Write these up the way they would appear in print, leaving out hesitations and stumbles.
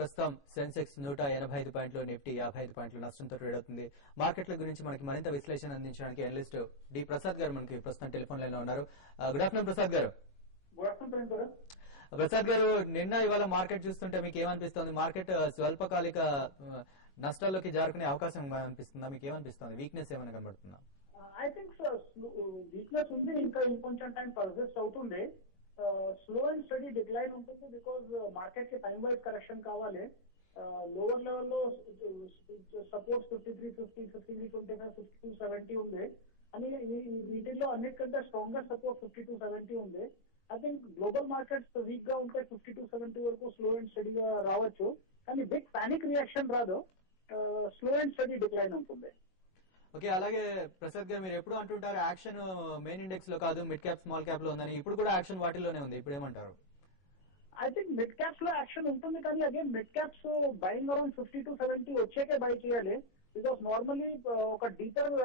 ప్రస్తుతం సెన్సెక్స్ 185 పాయింట్లు, నిఫ్టీ 55 పాయింట్లు నష్టంతో ట్రేడ్ అవుతుంది. మార్కెట్ల గురించి మనకి మరింత విశ్లేషణ అందించడానికి అనలిస్ట్ డి ప్రసాద్ గారు మనకి ప్రస్తుతం టెలిఫోన్ లైన్ లో ఉన్నారు. గుడ్ ఆఫ్టర్నూన్ ప్రసాద్ గారు. ప్రసాద్ గారు, నిన్న ఇవాళ మార్కెట్ చూస్తుంటే మీకు ఏమనిపిస్తుంది? మార్కెట్ స్వల్పకాలిక నష్టాల్లోకి జారుకునే అవకాశం అనిపిస్తుందా? మీకు ఏమనిపిస్తుంది? వీక్నెస్ ఏమైనా కనబడుతుందా? ఐ థింక్ వీక్నెస్ ఉంది, ఇంకా ఇంకొంచెం టైం పర్సిస్ట్ అవుతుంది. స్లో అండ్ స్టడీ డిక్లైన్ ఉంటుంది బికాజ్ మార్కెట్ కి టైం వైజ్ కరెక్షన్ కావాలి. లోవర్ లెవెల్లో సపోర్ట్ 5350, 5325, 5270 ఉంది అని వీటిల్లో అన్నిటికంటే స్ట్రాంగెస్ట్ సపోర్ట్ 5270 ఉంది. I think global markets week గా ఉంటే 5270 వరకు స్లో అండ్ స్టడీగా రావచ్చు, కానీ బిగ్ పానిక్ రియాక్షన్ రాదు. స్లో అండ్ స్టడీ డిక్లైన్ ఉంటుంది. ఓకే, అలాగే ప్రసాద్ గారు, మీరు ఎప్పుడు అంటుంటారు యాక్షన్ మెయిన్ ఇండెక్స్ లో కాదు మిడ్ క్యాప్ స్మాల్ క్యాప్ లో ఉందని. ఇప్పుడు కూడా యాక్షన్ వాటిలోనే ఉంది. ఇప్పుడు ఏమంటారు? ఐ థింక్ మిడ్ క్యాప్స్ లో యాక్షన్ ఉంటుంది, కానీ again mid caps buying around 5270 వచ్చేకే బై చేయాలి. బికాస్ నార్మల్లీ ఒక డీపర్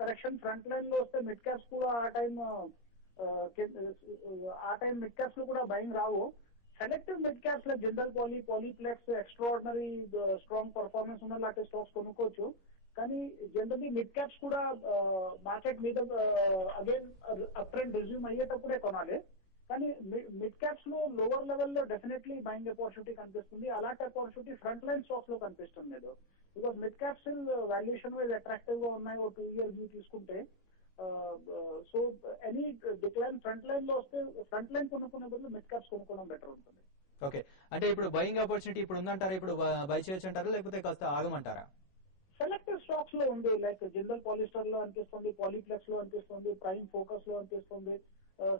కరెక్షన్ ఫ్రంట్ లైన్ లో వస్తే మిడ్ క్యాప్స్ కూడా ఆ టైం మిడ్ క్యాప్స్ లో కూడా బయింగ్ రావు. సెలెక్టివ్ మిడ్ క్యాప్స్ లో general Polyplex extra ordinary strong performance ఉన్న లాంటి స్టాక్స్ కొనుక్కోవచ్చు. కానీ జనరల్లీ మిడ్ క్యాప్స్ కూడా మార్కెట్ మీద అగైన్ అప్ ట్రెండ్ రిజ్యూమ్ అయ్యేటప్పుడే కొనాలి. కానీ మిడ్ క్యాప్స్ లో లోవర్ లెవెల్లో డెఫినెట్లీ బయింగ్ ఆపర్చునిటీ కనిపిస్తుంది. అలాంటి ఆపర్చునిటీ ఫ్రంట్ లైన్ స్టాక్స్ లో కనిపిస్తుంది లేదు. Because mid caps valuation wise attractive గా ఉన్నాయి. ఒక 2 years తీసుకుంటే so any decline front line లో వస్తే ఫ్రంట్ లైన్ కొనుక్కునే బదులు మిడ్ క్యాప్స్ కొనుక్కోవడం బెటర్ ఉంటుంది. ఓకే, అంటే ఇప్పుడు బయింగ్ ఆపర్చునిటీ ఇప్పుడు ఉందంటారా? ఇప్పుడు బై చేయొచ్చు అంటారా, లేకపోతే కాస్త ఆగమంటారా? సెలెక్టివ్ స్టాక్స్ లో ఉంది, లైక్ జనరల్ పాలిస్టర్ లో అనిపిస్తుంది, పాలీప్లెక్స్ లో అనిపిస్తుంది, ప్రైమ్ ఫోకస్ లో అనిపిస్తుంది,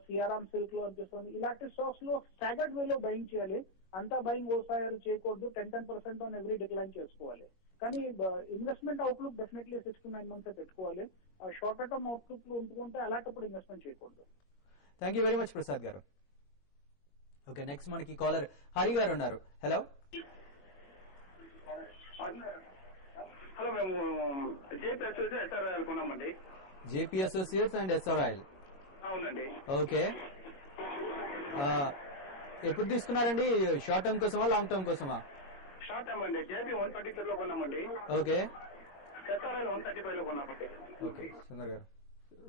సిఆర్ఆమ్ సిల్క్ లో అనిపిస్తుంది. ఇలాంటి స్టాక్స్ లో స్టాగర్డ్ వేలో బయింగ్ చేయాలి. అంతా బయింగ్ ఓసారి చేయకూడదు. 10% ఆన్ ఎవ్రీ డిక్లైన్ చేసుకోవాలి. కానీ investment outlook definitely 6 to 9 months పెట్టుకోవాలి. షార్ట్ టర్మ్ అవుట్లుక్ లో ఉంటుకుంటే అలాంటప్పుడు ఇన్వెస్ట్మెంట్ చేయకూడదు. Thank you very much Prasad garu. Okay, next మనకి కాలర్ హరి గారు ఉన్నారు. హలో. హలో, మేము జేపీ అసోసియేట్స్ ఎస్ఆర్ఐ కొన్నామండి. JP associates and SRI. అవునండి. ఓకే, ఎప్పుడు తీసుకున్నారండి? షార్ట్ టర్మ్ కోసమా, లాంగ్ టర్మ్ కోసమా? షార్ట్ టర్మ్ అండి. జేపీ 132 లో కొన్నామండి. ఓకే, ఎస్ఆర్ఐ 135 లో కొన్నామండి. ఓకే, సుందర్ గారు.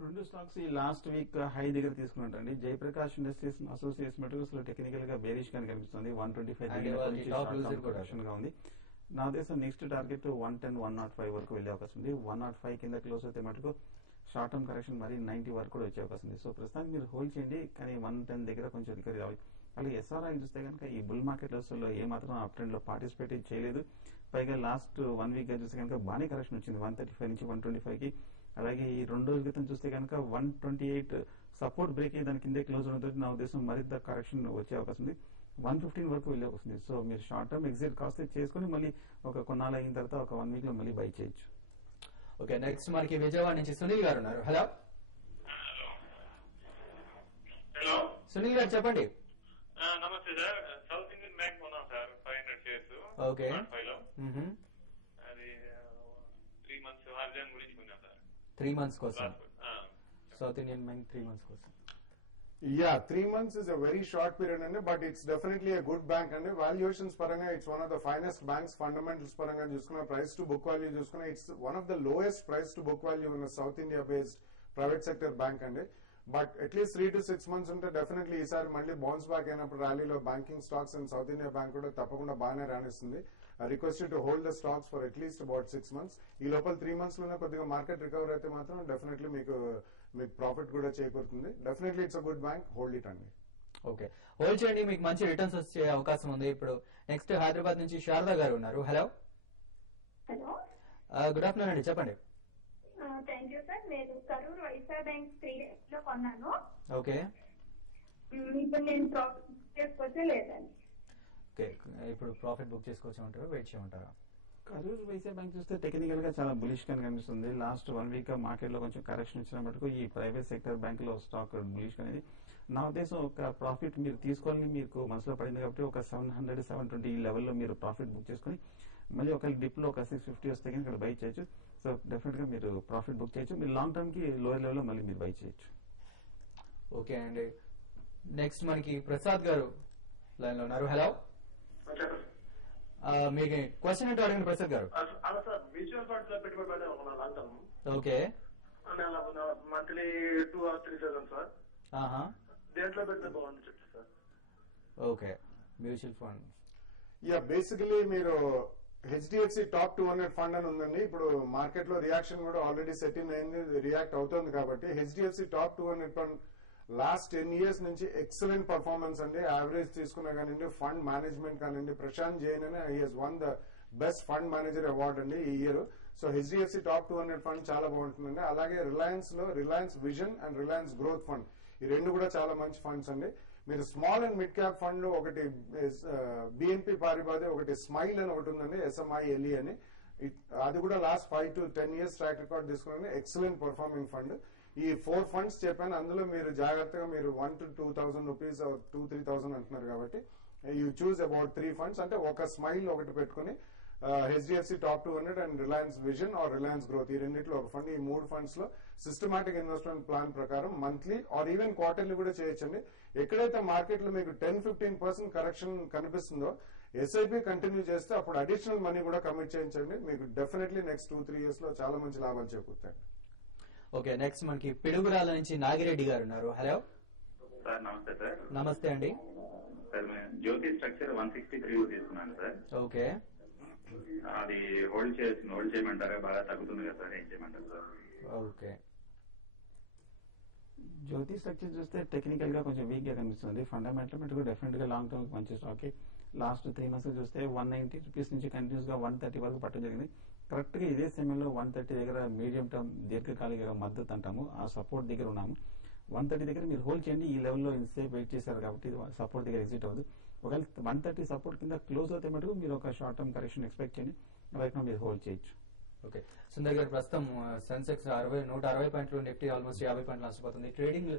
రెండు స్టాక్స్ ఈ లాస్ట్ వీక్ హై దగ్గర తీసుకున్నట్టండి. జయప్రకాష్ ఇండస్ట్రీస్ అసోసియేట్స్ మటుకు అసలు టెక్నికల్ గా బేరిష్ గా కనిపిస్తుంది. 125 గా ఉంది. నా దేశం నెక్స్ట్ టార్గెట్ 110, 105 వరకు వెళ్లే అవకాశం ఉంది. 105 కింద క్లోజ్ అయితే మటుకు షార్ట్ టర్మ్ కరెక్షన్ మరి 90 వరకు కూడా వచ్చే అవకాశం ఉంది. సో ప్రస్తుతానికి మీరు హోల్డ్ చేయండి, కానీ 110 దగ్గర కొంచెం రికవరీ రావాలి. అలాగే ఎస్ఆర్ఐ చూస్తే కనుక ఈ బుల్ మార్కెట్ లో ఏమాత్రం అప్ ట్రెండ్ లో పార్టిసిపేట్ చేయలేదు. పైగా లాస్ట్ 1 వీక్ గా చూస్తే కనుక బాగానే కరెక్షన్ వచ్చింది 135 నుంచి 125 కి. అలాగే ఈ 2 రోజుల క్రితం చూస్తే కనుక 128 సపోర్ట్ బ్రేక్ అయ్యి దాని కిందే క్లోజ్ ఉండదు. నా ఉద్దేశం మరింత కరెక్షన్ వచ్చే అవకాశం ఉంది. 115 వరకు వెళ్ళే అవకాశం ఉంది. సో మీరు షార్ట్ టర్మ్ ఎగ్జిట్ కాస్ట్ చేసుకుని మళ్ళీ ఒక కొన్నాళ్ళు అయిన తర్వాత ఒక 1 వీక్ లో మళ్ళీ బై చేయొచ్చు. ఓకే, నెక్స్ట్ మనకి విజయవాడ నుంచి సునీల్ గారు ఉన్నారు. హలో. హలో, సునీల్ గారు చెప్పండి. నమస్తే సార్. సౌత్ ఇండియన్ బ్యాంక్ కొన్నాం సార్, 500 shares. ఓకే, అది 3 months హార్జన్ గురించి కొన్నాం సార్. 3 months కోసం సౌత్ ఇండియన్ బ్యాంక్ 3 months కోసం. Yeah, 3 months is a very short period, but it's definitely a good bank. And valuations paranga, it's one of the finest banks. Fundamentals paranga, chuskuna price to book value chuskuna, it's one of the lowest price to book value in a South India based private sector bank. And but at least 3 to 6 months unte definitely isari malli bounce back ayinappudu rally lo banking stocks and South India Bank kuda tappakunda baane raanistundi. I request you to hold the stocks for at least about 6 months. Ee lopal 3 months lone koddiga market recover aithe matram definitely meeku profit kuda chekurtundi. Definitely it's a good bank, hold it andi. Okay, hold చేయండి, మీకు మంచి returns వచ్చే అవకాశం ఉంది. ఇప్పుడు next Hyderabad నుంచి శారదా గారు ఉన్నారు. హలో. హలో, గుడ్ ఆఫ్టర్నూన్ అండి, చెప్పండి. Thank you sir. నేను కరూర్ వైసా బ్యాంక్ 3 days లో కొన్నాను. ఓకే, ఇప్పుడు నేను ప్రాఫిట్ చేసుకోవచ్చా లేదండి? ఓకే, ఇప్పుడు ప్రాఫిట్ బుక్ చేసుకోవచ్చమంటారా, వెయిట్ చేయమంటారా? కరూర్ వైసా బ్యాంక్ చూస్తే టెక్నికల్ గా చాలా బులిష్ గా కనిపిస్తుంది. లాస్ట్ 1 వీక్ మార్కెట్ లో కొంచెం కరెక్షన్ వచ్చిన మటుకు ఈ ప్రైవేట్ సెక్టర్ బ్యాంక్ లో స్టాక్ బులిష్ అనేది నా ఉద్దేశం. ఒక ప్రాఫిట్ మీరు తీసుకోవాలని మీకు మనసులో పడింది కాబట్టి ఒక 700, 720 ఈ లెవెల్లో మీరు ప్రాఫిట్ బుక్ చేసుకుని మళ్ళీ ఒక డిప్ లో ఒక 650 వస్తే కానీ ఇక్కడ బై చేయొచ్చు. సో డెఫినెట్ గా మీరు ప్రాఫిట్ బుక్ చేయొచ్చు. మీరు లాంగ్ టర్మ్ కి లోయర్ లెవెల్ లో మళ్ళీ మీరు బై చేయొచ్చు. ఓకే అండి, నెక్స్ట్ మనకి ప్రసాద్ గారు లైన్ లో ఉన్నారు. హలో. మీకు క్వశ్చన్ ఏంటో అడగండి ప్రసాద్ గారు. అలా సార్ మ్యూచువల్ ఫండ్స్ లో పెట్టుబడి పెడదాం అనుకున్నా long term. Okay. Monthly 2 or 3,000 sir. దేంట్లో పెడితే బాగుంది చెప్పి sir. Okay, mutual fund. Basically మీరు హెచ్డిఎఫ్సి టాప్ 200 ఫండ్ అని ఉందండి. ఇప్పుడు మార్కెట్ లో రియాక్షన్ కూడా ఆల్రెడీ సెట్ ఇన్ అయింది, రియాక్ట్ అవుతుంది కాబట్టి HDFC top 200 fund last 10 years నుంచి ఎక్సలెంట్ పర్ఫార్మెన్స్ అండి. యావరేజ్ తీసుకున్నా కానివ్వండి, ఫండ్ మేనేజ్మెంట్ కానివ్వండి, ప్రశాంత్ జైన్ అని he has one the best fund manager award అండి ఈ year. So HDFC top 200 fund చాలా బాగుంటుందండి. అలాగే రిలయన్స్ లో Reliance vision and Reliance growth fund, ఈ రెండు కూడా చాలా మంచి ఫండ్స్ అండి. మీరు small and mid cap fund ఒకటి బిఎన్పి పారిబాదే, ఒకటి స్మైల్ అని ఒకటి ఉందండి, SMILE అని. అది కూడా last 5 to 10 years track record తీసుకుని ఎక్సలెంట్ పర్ఫార్మింగ్ ఫండ్. ఈ 4 funds చెప్పాను, అందులో మీరు జాగ్రత్తగా మీరు 1 to 2,000 రూపీస్ 2-3,000 అంటున్నారు కాబట్టి యూ చూస్ అబౌట్ 3 funds. అంటే ఒక స్మైల్ ఒకటి పెట్టుకుని HDFC top 200 and Reliance vision or Reliance growth, ఈ రెండిట్లో ఒక ఫండ్. ఈ 3 funds లో సిస్టమాటిక్ ఇన్వెస్ట్మెంట్ ప్లాన్ ప్రకారం మంత్లీ ఆర్ ఈవెన్ క్వార్టర్లీ కూడా చేయొచ్చండి. ఎక్కడైతే మార్కెట్ లో మీకు 10-15% కరెక్షన్ కనిపిస్తుందో ఎస్ఐపి కంటిన్యూ చేస్తే అప్పుడు అడిషనల్ మనీ కూడా కమిట్ చేయించండి. మీకు డెఫినెట్లీ నెక్స్ట్ 2-3 years లో చాలా మంచి లాభాలు చేకూరుతాయి. ఓకే, నెక్స్ట్ మనకి పిడుగురాల నుంచి నాగిరెడ్డి గారు ఉన్నారు. Hello sir. నమస్తే సార్. నమస్తే అండి సార్. జ్యోతి స్ట్రక్చర్ 163 తీసుకున్నాను సార్. ఓకే. అది హోల్డ్ చేయమంటారా? బాగా తగ్గుతుంది కదా సార్, ఏం చేయమంటారు సార్? ఓకే. జ్యోతి స్ట్రక్చర్ చూస్తే టెక్నికల్ గా కొంచెం వీక్ గా కనిపిస్తుంది. ఫండమెంటల్ కూడా డెఫినెట్ గా లాంగ్ టర్మ్ మంచి స్టాక్. లాస్ట్ 3 months చూస్తే 190 రూపీస్ నుంచి కంటిన్యూస్ గా 130 వరకు పట్టడం జరిగింది. కరెక్ట్ గా ఇదే సమయంలో 130 దగ్గర మీడియం టర్మ్ దీర్ఘకాలిక మద్దతు అంటాము, ఆ సపోర్ట్ దగ్గర ఉన్నాము. 130 దగ్గర మీరు హోల్డ్ చేయండి. ఈ లెవెల్లో ఇంతసేపు వెయిట్ చేశారు కాబట్టి సపోర్ట్ దగ్గర ఎగ్జిట్ అవ్వదు. ఒకవేళ 130 సపోర్ట్ కింద క్లోజ్ అవుతే మటుకు మీరు ఒక షార్ట్ టర్మ్ కరెక్షన్ ఎక్స్పెక్ట్ చేయండి, రైట్ నౌ మీరు హోల్డ్ చేయొచ్చు. ఓకే, సుందర్ గారు, ప్రస్తుతం సెన్సెక్స్ 160 పాయింట్లు, నిఫ్టీ ఆల్మోస్ట్ 50 పాయింట్లు నష్టపోతుంది. ట్రేడింగ్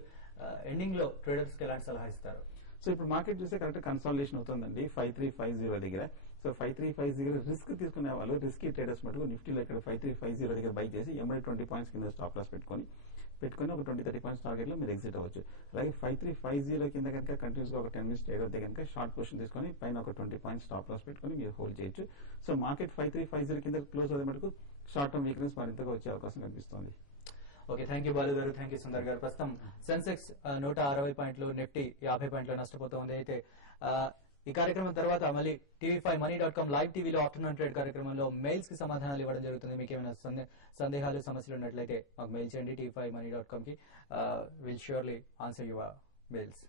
ఎండింగ్ లో ట్రేడర్స్ కి ఎలాంటి సలహా ఇస్తారు? సో ఇప్పుడు మార్కెట్ చూస్తే కరెక్ట్ కన్సాలిడేషన్ అవుతుందండి 5350 దగ్గర. సో 5350 దగ్గర రిస్క్ తీసుకునే వాళ్ళు, రిస్కీ ట్రేడర్స్ మటుకు నిఫ్టీలో ఇక్కడ 5350 దగ్గర బై చేసి ఎంబడి 20 points కింద స్టాప్ లాస్ పెట్టుకొని ఒక 20-30 points టార్గెట్ లో మీరు ఎగ్జిట్ అవ్వచ్చు. అలాగే 5350 కింద కనుక కంటిన్యూస్ గా ఒక 10 minutes ట్రేడ్ అవుతే కనుక షార్ట్ పొజిషన్ తీసుకొని పైన ఒక 20 points స్టాప్ లాస్ పెట్టుకొని మీరు హోల్డ్ చేయొచ్చు. సో మార్కెట్ 5350 కింద క్లోజ్ అవుతే మటుకు షార్ట్ టర్మ్ వీక్నెస్ మరింతగా వచ్చే అవకాశం కనిపిస్తుంది. ఓకే, థ్యాంక్ యూ బాలు గారు, థ్యాంక్ యూ సుందర్ గారు. ప్రస్తుతం సెన్సెక్స్ 160 పాయింట్లు, నిఫ్టీ 50 పాయింట్లు నష్టపోతుంది. అయితే ఈ కార్యక్రమం తర్వాత మళ్ళీ TV5money.com లైవ్ టీవీలో ఆఫ్టర్నూన్ ట్రేడ్ కార్యక్రమంలో మెయిల్స్ కి సమాధానాలు ఇవ్వడం జరుగుతుంది. మీకు ఏమైనా సందేహాలు, సమస్యలు ఉన్నట్లయితే మాకు మెయిల్ చేయండి TV5money.com కి. Will surely answer your mails.